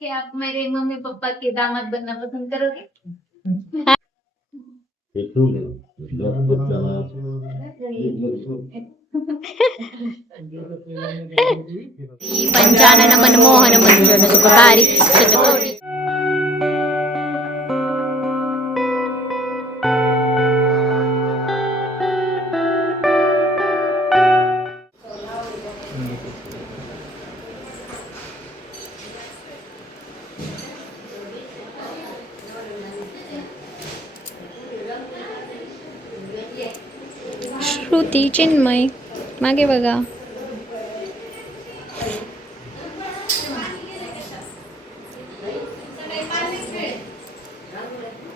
क्या आप मेरे मम्मी पापा के दामाद बनना पसंद करोगे? पंचानन मनमोहन मंजन सुखकारी शतकोटी. श्रुती चिन्मय मागे बघा.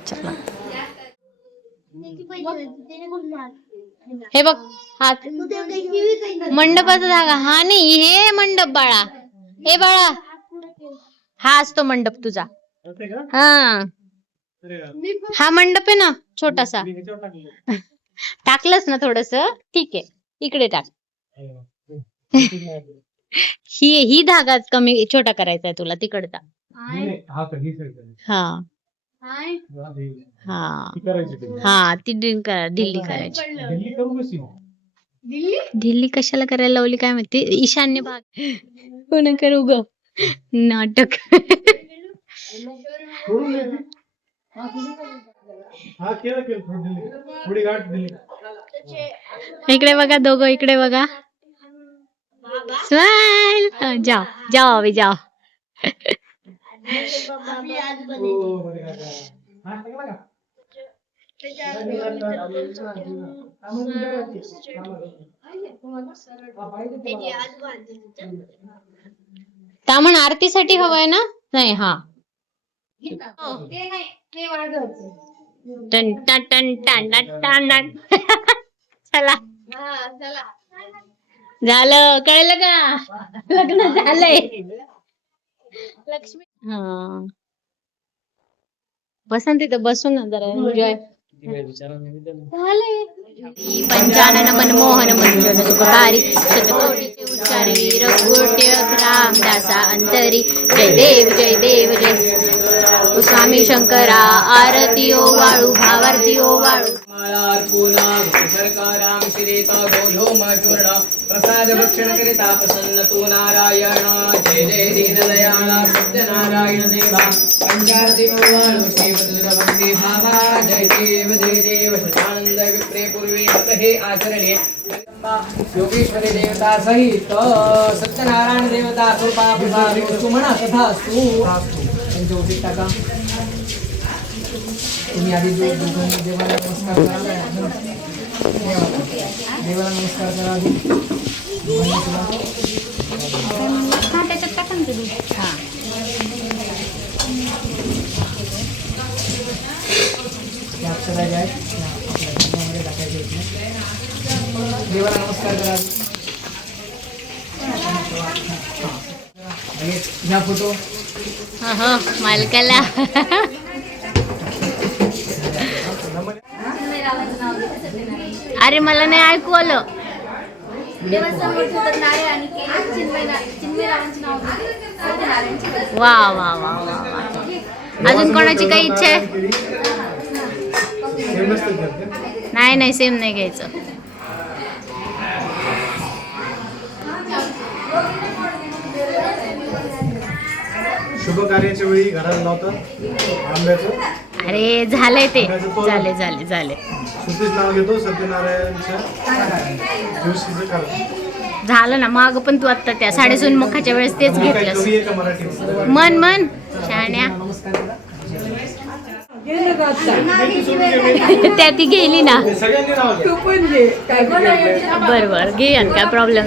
चला हे बघ हात मंडपाचा धागा. हा नाही हे मंडप बाळा. हे बाळा हा असतो मंडप तुझा. हा हा मंडप आहे ना छोटासा. टाकलंस ना थोडस. ठीक आहे इकडे टाक. ही धागा कमी छोटा करायचा आहे तुला तिकडचा. हा हा हा ती दिल्ली करायची. दिल्ली कशाला करायला लावली काय माहिती. ईशान्य भाग कोण करू ग नाटक. इकडे बघा दोघं इकडे बघा. स्माइल. जाओ जाओ अभी जाओ. तामण आरतीसाठी हवाय ना. नाही हा टन टन टन टन टन. चला झालं कळलं का. लग्न झालंय. लक्ष्मी हा बसंती तर बसून ना जरा एन्जॉय. पंचानन मनमोहन मंजन सुखकारी शतकोटी उच्चारी रघुट्य रामदासा अंतरी. जय देव जय स्वामी शंकरा आरती ओ वाळू भावारती ओ वाळू. प्रसाद भक्षण करिता प्रसन्न तू नारायण. जय जय दीनदयाळ सत्यनारायण देवा. पंचारती ओ वाळू श्रीमधुर भक्ती भावा. जय देव शतानंद विप्रे पूर्वे हे आचरणे. योगेश्वरी देवता सहित सत्यनारायण देवता कृपा प्रसाद म्हणा तथा असतो. त्यांच्या उठीत टाका. तुम्ही आधी देवाला नमस्कार करा. देवाला नमस्कार करा. त्याच्यात टाका ना तुम्ही. हा अक्षरा ज्या आहेत आपल्या धर्मामध्ये टाकायचे होते. देवाला नमस्कार करा. ह्या फोटो हा मालकाला. अरे मला नाही ऐकू आलं. वा वा वा वा वा. अजून कोणाची काही इच्छा आहे. नाही सेम नाही घ्यायचं. शुभ कार्याच्या वेळी घराला लावतात आंब्याचं. अरे झालंय ते. झाले सुतीच नाव घेतो सत्यनारायणच्या दिवशीचं कारण. झालं ना मग पण तू आता त्या साडेसून मुखाच्या वेळेस तेच घेतलंस. कवी आहे का मराठी. मन शहाण्या. त्या ती गेली ना. सगळ्यांनी नाव घ्या. बर घे काय प्रॉब्लेम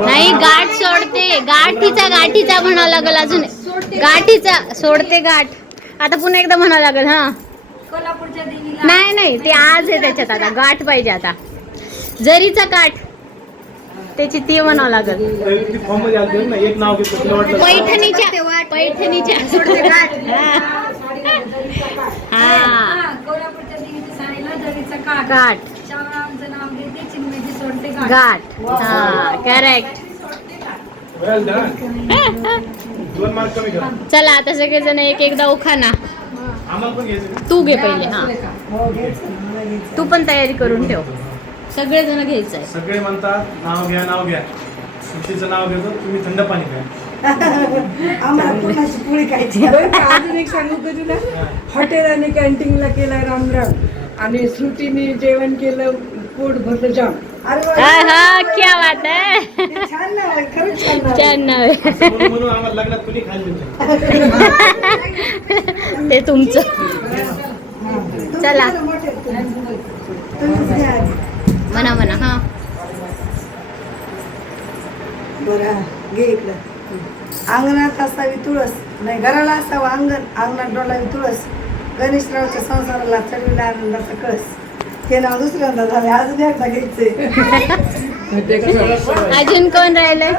नाही. गाठ सोडते. गाठीचा म्हणावं लागेल. अजून गाठीचा सोडते गाठ. आता पुन्हा एकदा म्हणावं लागेल. हा नाही ते आज आहे त्याच्यात. आता गाठ पाहिजे. आता जरीचा गाठ त्याची ती म्हणावं लागेल. एक नाव घेतो. पैठणीच्या घाट श्यामरावांचं नाव घेते चिन्मयची सोडते घाट हा करेक्ट. वेल डन. 2 मार्क कमी करा. चला आता सगळेजण एक एकदा उखाना. आम्हाला पण घ्यायचं का? तू घे पहिले. हा तू पण तयारी करून ठेव. सगळेजण घ्यायचंय. सगळे म्हणतात नाव घ्या नाव घ्या. सुट्टीचं नाव घेतो तुम्ही थंड पाणी प्या. अजून एक सांगू का तुला? हॉटेल आणि कॅन्टीनला केला रामराम आणि श्रुतीने जेवण केलं पोट भरलं जाम. हा हा क्या बात आहे. छान नाव आहे, खरंच छान नाव आहे. छान नाव आहे. असं म्हणून आम्हाला लग्नात कुणी खाल्ली नाही. ते तुमचं. चला तुम्हीच घ्या. म्हणा म्हणा. हा बरं घे इकडं. अंगणात असावी तुळस नाही, घराला असावं अंगण, अंगणात डोलावी तुळस, गणेशरावच्या संसाराला चढविला आनंदाचा कळस. हे नाव दुसऱ्यांदा झाले, अजून एकदा घ्यायचंय. अजून कोण राहिलंय?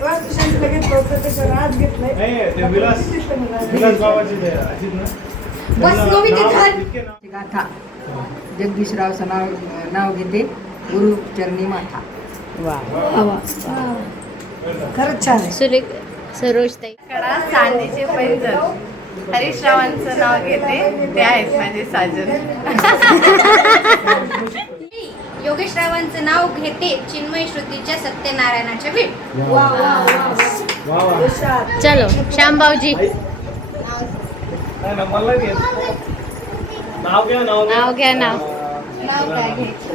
वास्तुशांतीला घेतलं होतं त्याच्यावर आज घेतलंय. नाही ते विलास बाबाची ते अजित ना. इतके नाव. गाथा जगदीशरावचं नाव घेते गुरु चरणी माथा. खरंच छान आहे. सुरेख सरोज ताई. कडा चांदीचे पैंजण हरीश रावांचं नाव घेते ते आहेत माझे साजन. योगेश रावांचं नाव घेते चिन्मय श्रुतीच्या सत्यनारायणाच्या भेट. वा वा. चलो श्यामभाऊजी नाही ना मला घे. नाव घ्या नाव घ्या. नाव घ्या नाव. नाव काय घ्यायचं?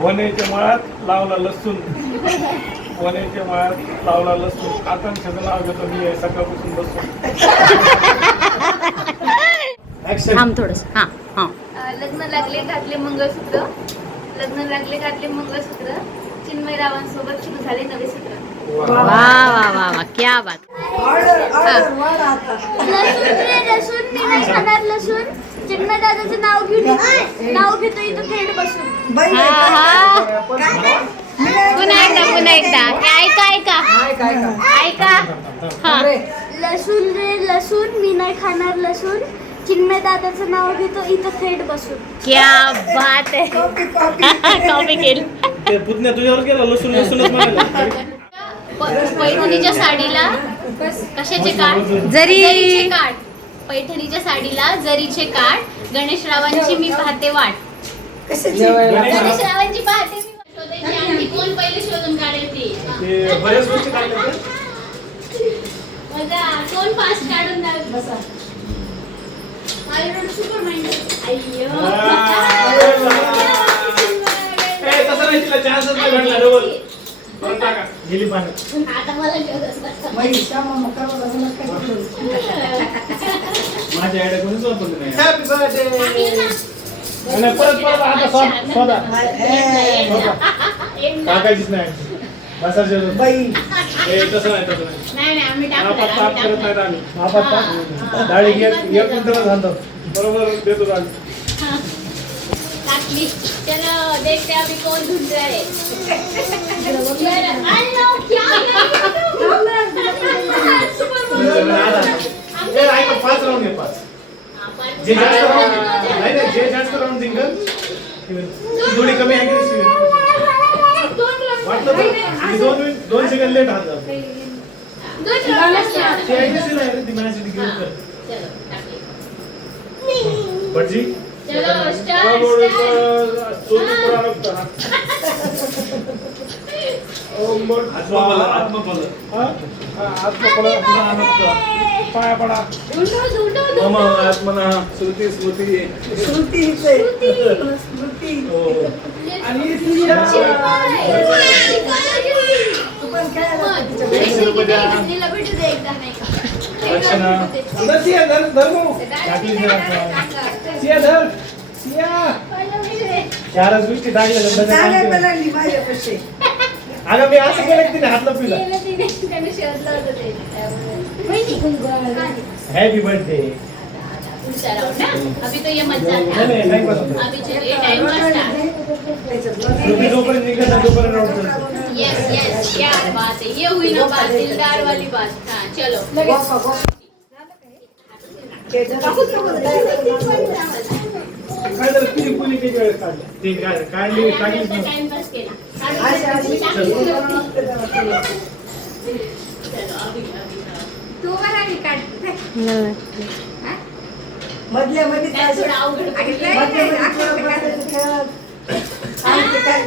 वनेच्या मळ्यात लावला लसूण. वनेच्या मळ्यात लावला लसूण. आकांक्षाचं नाव घेतो मी आहे सकाळपासून बसून. Action. थांब थोडस. हा हा लग्न लागले घातले मंगळसूत्र, लग्न लागले घातले मंगळसूत्र, चिन्मय रावांसोबत सुरू झाले नवे सूत्र. वा वा वा वा क्या बात. ऑर्डर वाढा आता. लसूण मी नाही खाणार लसूण. चिन्मय दादाचं नाव घेतो इथं थेट बसून. बाई हा हा पुन्हा एकदा ऐका ऐका ऐका. हा लसूण रे लसूण मी नाही खाणार लसूण. चिन्मय दादाचं नाव घेतो इथं थेट बसून. क्या बात आहे. कॉपी केली. ते पुतण्या तुझ्यावर गेला लसूण लसूणच म्हणाला. पैठणीच्या साडीला कशाचे काठ? जरीचे काठ. पैठणीच्या साडीला जरीचे काठ. गणेशरावांची मी पाहते वाट. गणेशरावांची पाहते मी शोधायची आणि कोण पहिले शोधून काढेल ती. ते बऱ्याच गोष्टी काढल्या ते. मजा कोण फास्ट काढून द्यावे. बसा सुपर माइंड. अय्यो ए, तसं नाही तिला चान्सच नाही भेटला डबल. परत टाका. गेली पाण्यात. आता मला शोधत बाई श्यामा करावं लागलं काय. माझ्या आयडिया कोणीच वापरली नाही. Happy birthday. परत परत आता स्वतः टाकायचीच नाही. बसायचं बाई तसं नाही तसं नाही. नाही आम्ही नापात ताप करत नाही आम्ही. नापात ताप. डाळी एक क्विंटल घालतो. बरोबर देतो डाळी. टाकली. चलो देखते अभी कौन ढूंढ रहा है. ए, ऐका, 5 राऊंड घे 5. जे जास्त राऊंड नाही नाही जे जास्त राऊंड जिंकल थोडी कमी आहे की वाटलं तर 2 सेकंद लेट हात जातो. ते ऐकशील नाही रे, ती मॅच घेऊन कर. भटजी चलो स्टार्ट. पाया पडा. मम आत्मना श्रुती स्मृती. श्रुती हिचे. स्मृती. आणि तू पण खेळायला रक्षणा. चारच गोष्टी चांगल्या पलांनी माझ्यापाशी. अगं मी असं केलं की तिने हातला पिला. Happy birthday. अभी तो ये मत जाना. नाही नाही बस. अभी चलिए टाइम पास. श्रुती जोपर्यंत निघत नाही तोपर्यंत राऊंड चालतो. यस यस क्या बात है. ये हुई ना बात दिलदार वाली बात. हाँ चलो. काय झालं किती पुली किती वेळेस काढल्या ते काढलीच नव्हती. टाइमपास केला तू मला नाही काढ मधल्या मध्ये काय थोडं अवघड मधल्या मध्ये खेळत आणि ते काय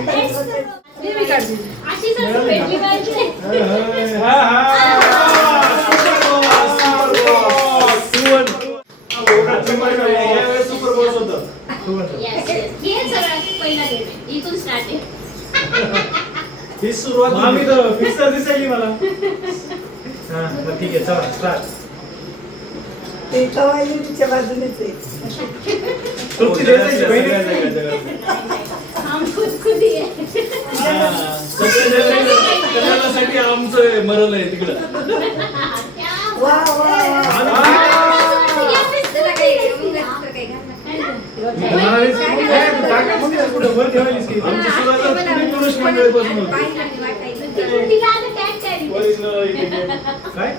अशीच असं भेटली पाहिजे हा हा सुपर बॉस होतं. Yes, yes. हे सगळ्यात पहिला गेम आहे इथून स्टार्ट आहे ही सुरुवात आम्ही तर फिक्सर दिसायली मला. हा बरं, ठीक आहे चला स्टार्ट. ते कवायली तिच्या बाजूनेच आहे तुमची द्यायची बहिणी. हम खुद खुद ही आहे कल्याणासाठी आमचं मरल आहे तिकडं. वा वा वर ठेवायलीस की आमची सुरुवात पुरुष मंडळीपासून होती. तिला आता टॅग करी काय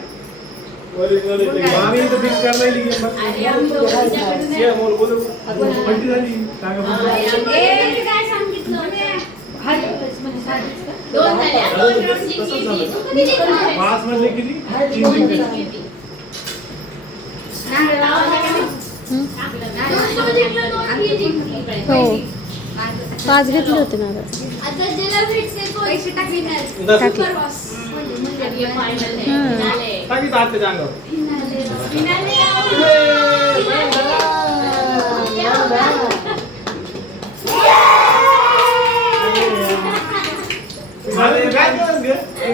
आम्ही इथं फिक्स करायला गेली अरे आम्ही दोघांच्याकडून आहे. पलटी झाली सांगा बरं. ए, काय सांगितलं दोन झाल्या दोन राऊंड जिंकली ती. तू कधी जिंकणार आहेस? 5 मधले किती 3 जिंकले. नारळ लावायला का नाही? तू जिंकलं, दोन ही जिंकली. हो 5 घेतले होते ना आता ज्याला भेटते तो पैसे टाकणार टाकले. म्हणजे फायनल आहे हम्म. फिनाले टाकी तर आत्याच्या अंगावर. फिनाले अरे काय बोलत ग?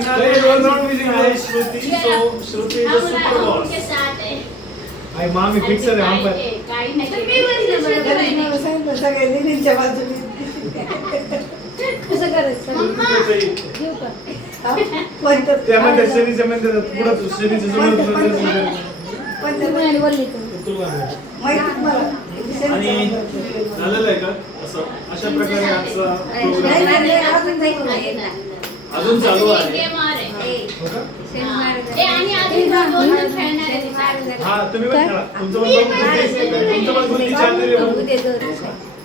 अरे, 2 राऊंड मी जिंकले. Shruti is the super boss. के साथ है आई मामी फिक्सर आहे अंपायर. काही नाही मी म्हणते मला सांगितलं सगळे निधीच्या बाजूने कसं करायचं कोणतं त्यामध्ये शनीच्या मंदिरात पुढं शनीच्या समोर माहिती मला आणि झालेलं आहे का असं अशा प्रकारे आजचा प्रोग्राम अजून चालू आहे. गेम आ रहे हो का? ए आणि आधी दोन खेळणार आहे हा तुम्ही पण खेळा. तुमचं पण बुद्धी छान दिली बघ.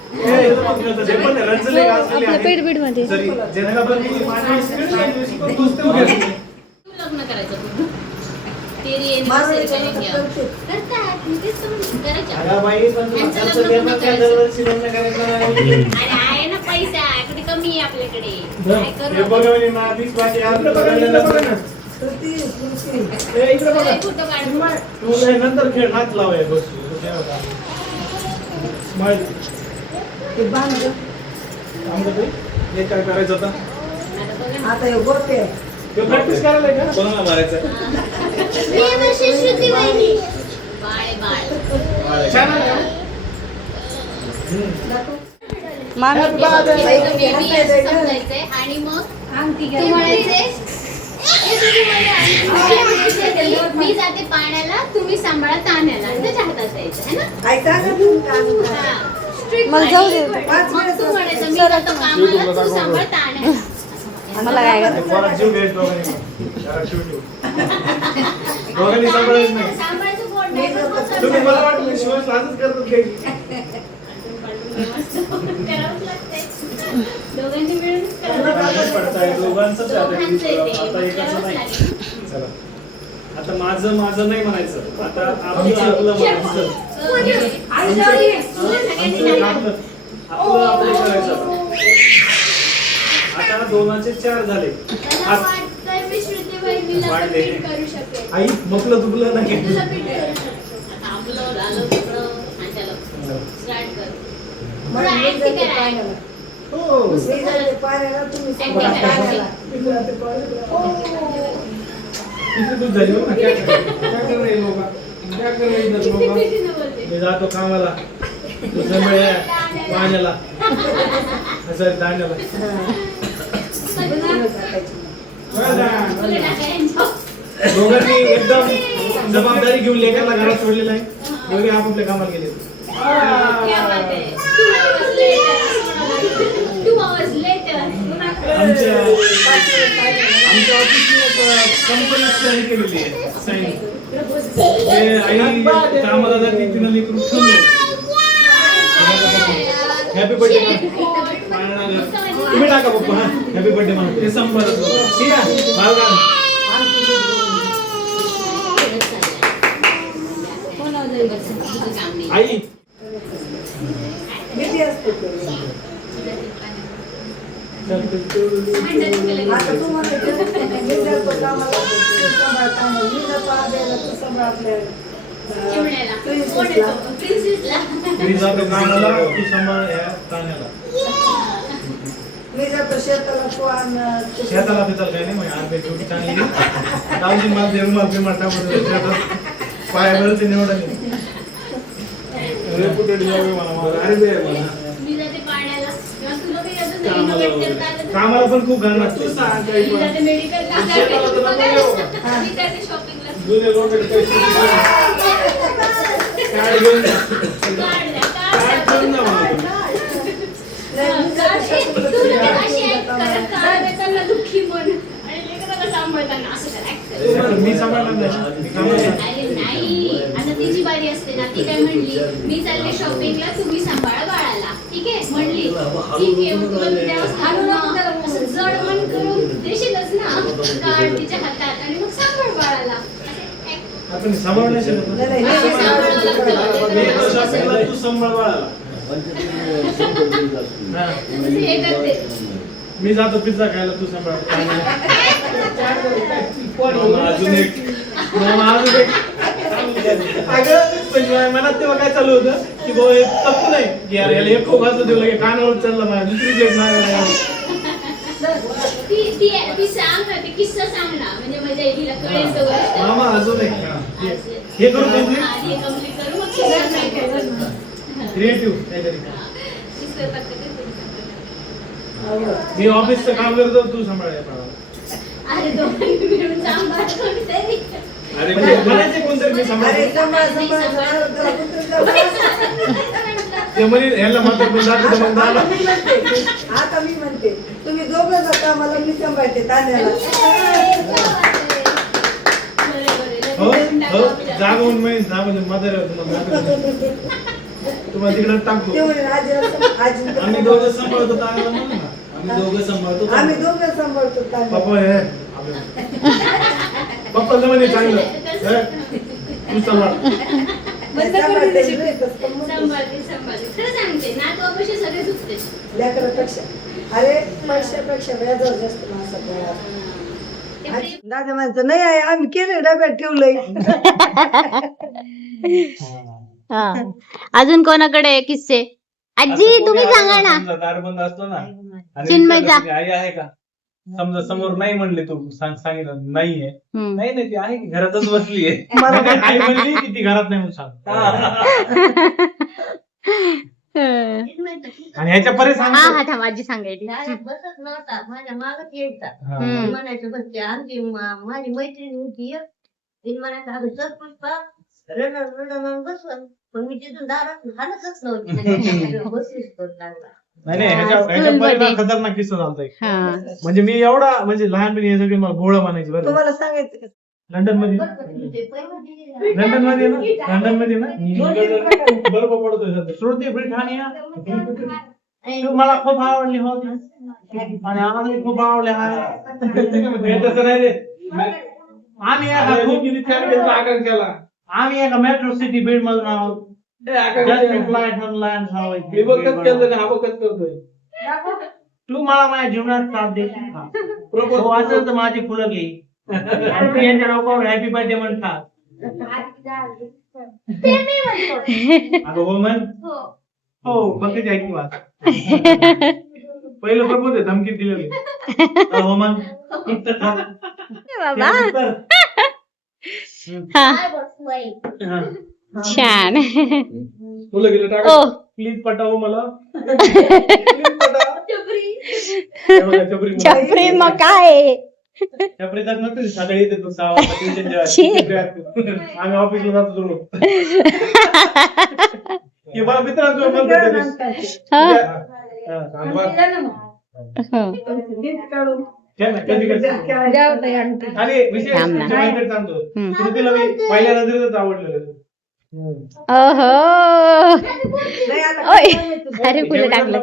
हे पण खेळतात. जे पण रंजले गाजलेले आहेत. पीठ मध्ये जरी ज्यांना पण मी मानवी स्किल्स नाही दिली, पण तूच ते उघड. लग्न करायचं तेरी करतात मी तेच तर म्हणते, करायचं. अगं बाई, पण तू यांचं खर्च लग्न देणार कुठं काय करायचं? दरवर्षी लग्न करायचं नाही. अरे आहे ना पैसा इकडे कमी आहे आपल्याकडे काय हे करू बघा म्हणजे ना, 20 बाकी आपलं बघायला बघा ना. श्रुती श्रुती हे इकडे बघा. कुठं काढू तू हे नंतर खेळ नाच लावाय बस. स्माइल. ते बांध काम करतोय. हे काय करायचं आता? आता हे गोटे ते प्रॅक्टिस करायला आहे का? कोणाला मारायचं? मी वर्षी श्रुती वहिनी बाळ बाळ छान आहे का? समजायचंय आणि मग तू म्हणायचे मी जाते पाण्याला तुम्ही सांभाळा ताण्याला आणि त्याच्या हातात द्यायचं है ना ऐका ना तुम्ही काम करा. हा. Strict मग जाऊ दे. मग तू म्हणायचं मी जातो कामाला तू सांभाळ ताण्याला मला काय पोरात जीव घ्यायचा दोघांनी. जरा जीव ठेव. दोघांनी सांभाळायचं नाही. सांभाळायचं पोट नाही तर मग तुम्ही मला वाटलं शिवाय लाजच करतात काही. करावंच लागतंय. दोघांनी मिळून लाजच पडताय. दोघांचंच आहे आता दोघांचं हे. आहे ते. आता एकाचं करावंच नाही. लागेल. चला. आता माझं नाही म्हणायचं. आता आपलं म्हणायचं. आमचं आपलं करायचं. आता 2चे 4 झाले. मला वाटतंय मी श्रुती वहिनीला पण वाढले. beat करू शकेल. आई मपलं दुबलं नाही. तुला beat करू शकते. आता आपलं झालं तिकडं आणि त्याला start कर. मला थोडं मी act जाते करा. पाण्याला. हो. मी जाते पाण्याला, तुम्ही सांभाळा ताण्याला. मी जाते पाण्याला. किती दूध झाली हो ना? क्या कर रहे लोग? क्या कर रहे इधर लोग? कशी न बोलते. मी जातो कामाला. तू सांभाळ पाण्याला. असं दाण्याला. तुला टाकायचं. दोघांनी एकदम जबाबदारी घेऊन लेकरला घरात सोडलेलं आहे. दोघे आपापल्या कामाला गेले. क्या बात आहे. 2 hours later. 2 hours later. आमच्या ऑफिसने एक कंपनी साईन केलेली आहे. साईन ते आई कामाला जाते तिनं लेकरून ठेवून हॅपी बर्थडे तुम्ही टाका पप्पा हा हॅपी बर्थडे म्हणून ते संपलं ठीक आहे बाळगान आई किती असते ते? आता तू म्हणते मी जातो कामाला तू सांभाळ कामाला, मी जातो आब्याला तू सांभाळ आपल्या प्रिन्सेसला. मी जातो कामाला तू सांभाळ ह्या प्राण्याला मी जातो शेताला तू आण शेताला पिचाल काय नाही मग आज ड्युटी चांगली जाऊन मला ते रुमाल बिमाल टाकून पायावर ते निवडा रेपुटेड जावे मला अरे बे मला मी जाते पाण्याला किंवा तुला काही असं नाही इनोव्हेट करता आलं कामाला पण खूप घाण लागते मी जाते मेडिकलला शेताला तर नको येऊ. मी जाते शॉपिंगला जुने लोक काय घेऊन जा. कार्ड द्या, काय घेऊन जा मला तुम्ही. कार्ड दुःखी मन आणि लेकराला सांभाळताना असं करा मी सांभाळणार नाही मी कामाला अरे नाही आता तिची बारी असते ना ती काय म्हणली मी चालले शॉपिंगला तुम्ही सांभाळा बाळाला ठीक आहे म्हणली ठीक आहे मग तुला त्यावेळेस हाणून असं जड मन करून देशीलच ना कार्ड तिच्या हातात आणि मग सांभाळ बाळाला आपण सांभाळू नाही शकत ना. नाही, नाही, हे सांभाळावं लागतं. मी येतो शॉपिंगला, तू सांभाळ बाळाला हा. हे करते मी जातो पिझ्झा खायला तू सांभाळ मामा, अजून एक अगं म्हणजे माझ्या मनात तेव्हा काय चालू होतं की भाऊ हे तप्पू नाही की यार याला एक खोगाचं देऊ लगे कानावर चाललं माझ्या दुसरी प्लेट नाही ती सांग ना ती किस्सा सांग ना म्हणजे मजा येईल तिला कळेल तो गोष्ट मामा अजून एक हे करू कंप्लीट हा, ती complete करू मग किस्सा नाही करायचा. क्रिएटिव्ह काहीतरी ती स्वयंपाक करते, तुम्ही सांभाळा. मी ऑफिसचं काम करतो तू सांभाळ या बाळाला. अरे दोघांनी मिळून सांभाळ कोणतरी. अरे म्हणजे म्हणायचे कोणतरी मी सांभाळ अरे सांभाळ सांभाळ सांभाळ, त्याला कुठं जाऊ. ते म्हणे ह्याला मात्र पण दाखवतो मग दादा आता मी म्हणते तुम्ही दोघं जाता मला मी सांभाळते तांदळाला. हो हो जागवून मी जा म्हणजे मदर तुम्हाला तिकडे टाकतो ते म्हणे, आजी आम्ही दोघं सांभाळतो तांदळा म्हणून ना आम्ही दोघं सांभाळतो आम्ही दोघं सांभाळतो तांदळा. पप्पा हे पप्पाचं म्हणे चांगलं हे, तू सांभाळ सांभाळते, लेकरं सांभाळते. सांभाळते सांभाळते खरं सांगते नातवापाशी सगळे झुकते लेकरापेक्षा अरे पैशापेक्षा व्याजावर जास्त माणसात दादा म्हणतो नाही आहे आम्ही केलं डब्यात ठेवलंय. हा. अजून कोणाकडे आहे किस्से आजी तुम्ही सांगा ना दार बंद असतो ना आणि चिन्मयचा. विचारलं की आई आहे का समजा समोर नाही म्हणले तू सांगितलं नाहीये हम्म. नाही नाही ती आहे की घरातच बसली आहे मला काय आई म्हणली की ती घरात नाही म्हणून सांग आणि ह्याच्या परे सांग हा हा थांब आजी सांगायची बसत नव्हता माझ्या मागत यायचा हम्म. म्हणायचं बसते आमची माझी मैत्रीण होती एक. तिने म्हणायचं अगं चल पुष्पा रडण रडण बसवन पण मी तिथून दारात हालतच नव्हती बसलीच तो लागला नाही नाही हा, ह्याच्या स्कूलमध्ये. परे ना खतरनाक किस्सा झालता एक. हा म्हणजे मी एवढा म्हणजे लहानपणी हे सगळे मला भोळं म्हणायचे बरं तुम्हाला सांगायचं का? लंडन मध्ये लंडन मध्ये ना लंडन मध्ये ना बर्फ पडतोय सध्या श्रुती ब्रिटानिया तू मला खूप आवडली होती आणि आम्हाला खूप आवडले आहे तसं नाही रे आम्ही एका खूप केला आम्ही एका मेट्रो सिटी बीड मधून आहोत तू मला माझ्या जीवनात साथ देशील का हो असेल तर माझी फुलं घे आणि तू यांच्या लोकांवर हॅपी बर्थडे म्हणतात अगं हो म्हण हो बघते ऐकली वाच पहिलं प्रपोज आहे धमकीत दिलेली हो म्हण बाबा हा छान फुलं गेलं ओ. टाका प्लीज पटाव मला छपरी मग काय छपरी तर नव्हती सकाळी येते तू 6 वाजता ट्युशन जेवायला आम्ही ऑफिसला जातो रोज की मला मित्रांचं अरे विषय सांगतो श्रुतीला मी पहिल्या नजरेतच आवडलेलं ओहो नाही आता ओय. काय तुझं? अरे फुलं टाकलं.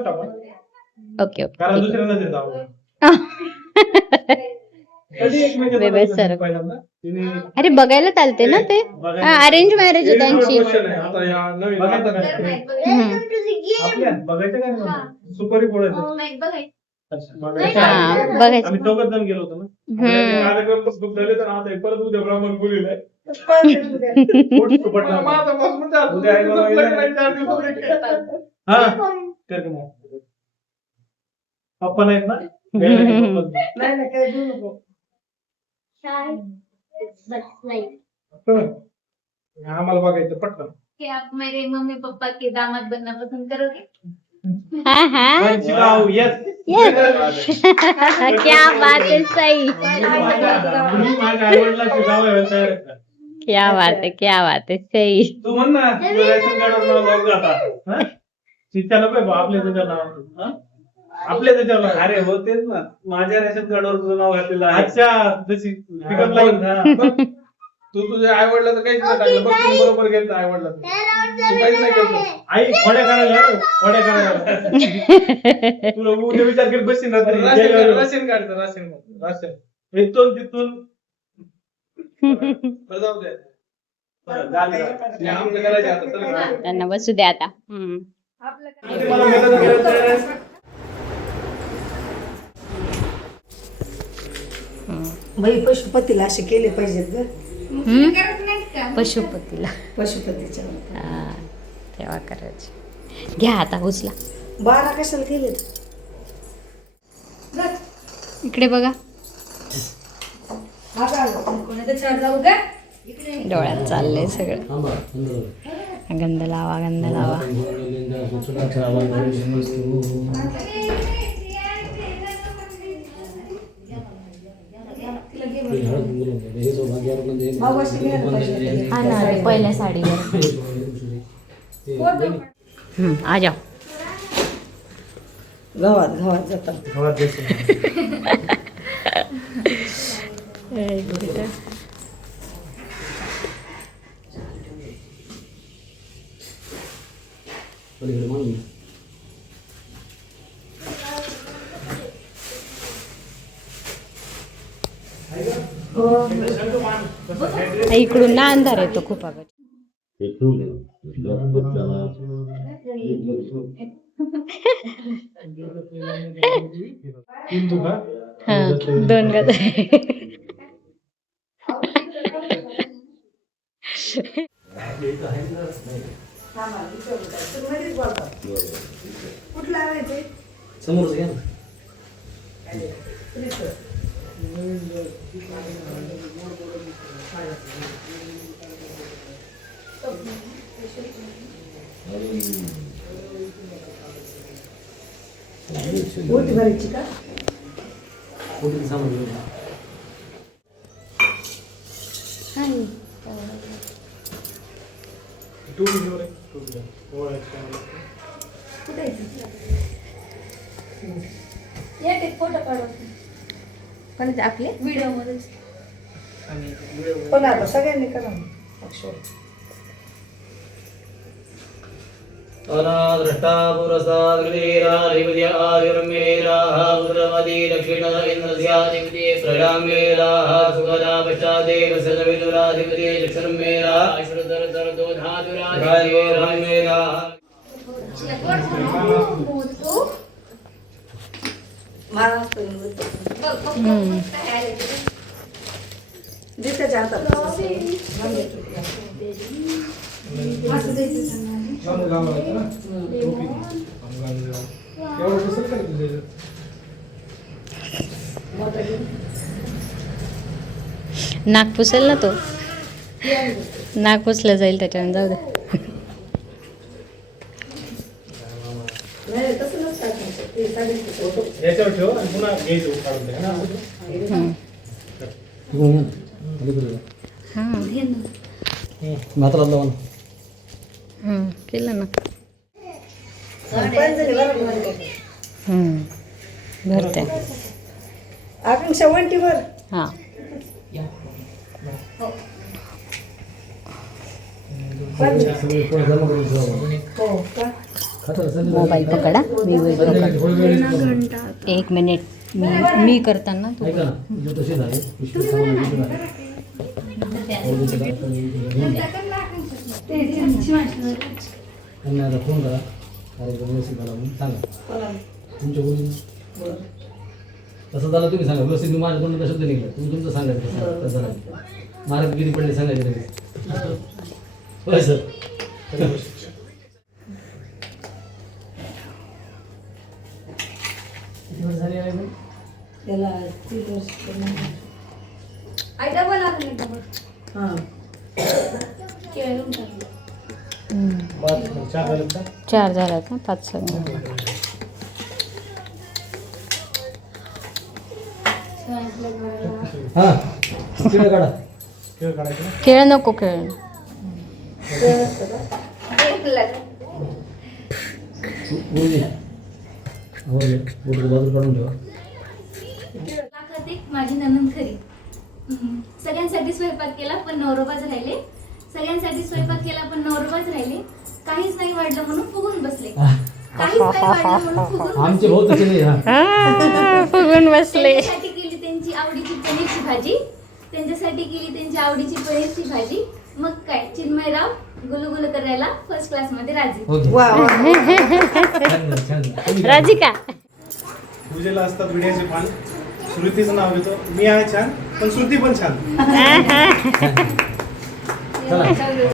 ओके कारण ओके दुसऱ्यांदा देत आहोत. बेबे सर. पहिल्यांदा तिने अरे बघायला चालते ना ते अरेंज मॅरेज आहे त्यांची. question आहे. आता ह्या नवीन आता काय? आपल्या बघायचं काय नाही. सुपारी फोडायचं. अच्छा, बघायचं. हा बघायचं. आम्ही दोघच जण गेलो होतो ना. हम्म. कार्यक्रम पण खूप झाले तर आता हे परत उद्या ब्राह्मण बोलील आहे. पळते तुझ्या. पोट सुपटणार. उद्या आहे मला माहिती आहे. हा कर की मग. पप्पा नाहीत ना? नाही नाही काही देऊ नको. आम्हाला बघायचं पटकन. कि आप मेरे मम्मी पापा के दामाद बनना पसंद करोगे? हा हा चिलाओ, yes. Yes. क्या बात है सही. तुम्ही माझ्या आईवडिलांची नावं आहे तयार आहेत का? क्या बात है सही. तू म्हण ना तुझं रेशन कार्डवर नाव जाऊ आता. हा? तिच्या नको आहे बा, आपल्या तुझ्या नावावर. हा? आपल्या त्याच्यावर. अरे हो तेच ना, माझ्या रेशन कार्डवर तुझं नाव घातलेलं आहे. अच्छा जशी पिकअप लाईन. तू तुझ्या आई वडिलाचं काहीच नाही टाकलं. बघ तुम्ही बरोबर गेलं आई वडिलाचं. तू काहीच नाही केलं. आई खोड्या करायला तुला उद्या विचार करत बसशील ना तरी. राशन काढतं राशन इथून तिथून बरं, जाऊ दे. बरं, झालं. हे आपलं करायचं आता. चला. त्यांना बसू द्या आता. मला मदत करायचं. बाई पशुपतीला असे केले पाहिजेत ग. पशुपतीला पशुपतीच्या हा, तेव्हा करायचे. घ्या आता उचला. 12 कशाला केले? इकडे बघा. डोळ्यात चाललंय सगळं. गंध लावा गंध लावा. हा ना ते पहिल्या साडीवर. आ जाओ. गावात जातात. इकडून ना अंधार येतो खूप अगं. हा 2 गज. कुठला आणायचे? समोरच घ्या ना. मोठी भरायची का? कुठून सामान घेऊन या. फोटो काढून पण आपले व्हिडिओ मध्ये पण आता सगळ्यांनी करा ना. अनादृष्टा पुरस्ताद् गृहीराधिपत्यादिर्मेराः पुत्रमती दक्षिण इन्द्रस्याधिपति प्रजामेराः सुखदा पश्चादेव सर्वविदुराधिपति दक्षिणमेराः श्रुतरतरतो धातुराधिपतिर्मेराः जिथेच्या हातात नाक पुसेल ना तो. नाक पुसलं जाईल त्याच्यानं. जाऊ दे. याच्यावर ठेव आणि पुन्हा घ्यायचं काढून द्या ना. केलं ना. भरते. आकांक्षा वंटीवर. हा सगळे थोडं जमा करून ठेवा. हो का? खाता सगळं. मोबाईल पकडा मी वर पकड. एक मिनिट मी करताना तू ऐका ना, तुझे तसे झाले पिशवी सामान किती झाले? आवडीचे काय तर घेऊन जा. त्यांना आता फोन करा कार्यक्रम व्यवस्थित झाला म्हणून सांगा तुमच्या बोलून तसं झालं तुम्ही सांगा व्यवस्थित मी माझ्या तोंडात शब्द निघला तुम्ही तुमचं सांगायचं कसं झालं महाराज किती पडले सांगायचे लगेच होय सर किती वर्ष झाली आहे बाई? त्याला 3 वर्ष पूर्ण. हा. पाच, चार झालेत का? 4 झाल्यात ना 5 सगळं. हा तिकडे काढा खेळ काढायचं ना? खेळ नको खेळ. गुरुजी आवडले बोट बाजूला काढून ठेवा. लाखात एक माझी ननंद खरी. सगळ्यांसाठी स्वयंपाक केला पण नवरोबाच राहिले. सगळ्यांसाठी स्वयंपाक केला पण नवरोबाच राहिले. काहीच नाही वाढलं म्हणून फुगून बसले. काहीच नाही वाढलं म्हणून फुगून आमचे बसले. भाऊ तसे नाही हा फुगून बसले. त्यांच्यासाठी केली त्यांची आवडीची पनीरची भाजी. त्यांच्यासाठी केली त्यांची आवडीची पनीरची भाजी. मग काय चिन्मयराव गुलुगुलू करायला फर्स्ट क्लास मध्ये राजी. ओके वा वा. छान झालं, छान झालं. राधिका पूजेला असतात विड्याचे पान श्रुतीचं नाव घेतो मी आहे छान पण श्रुती पण छान चला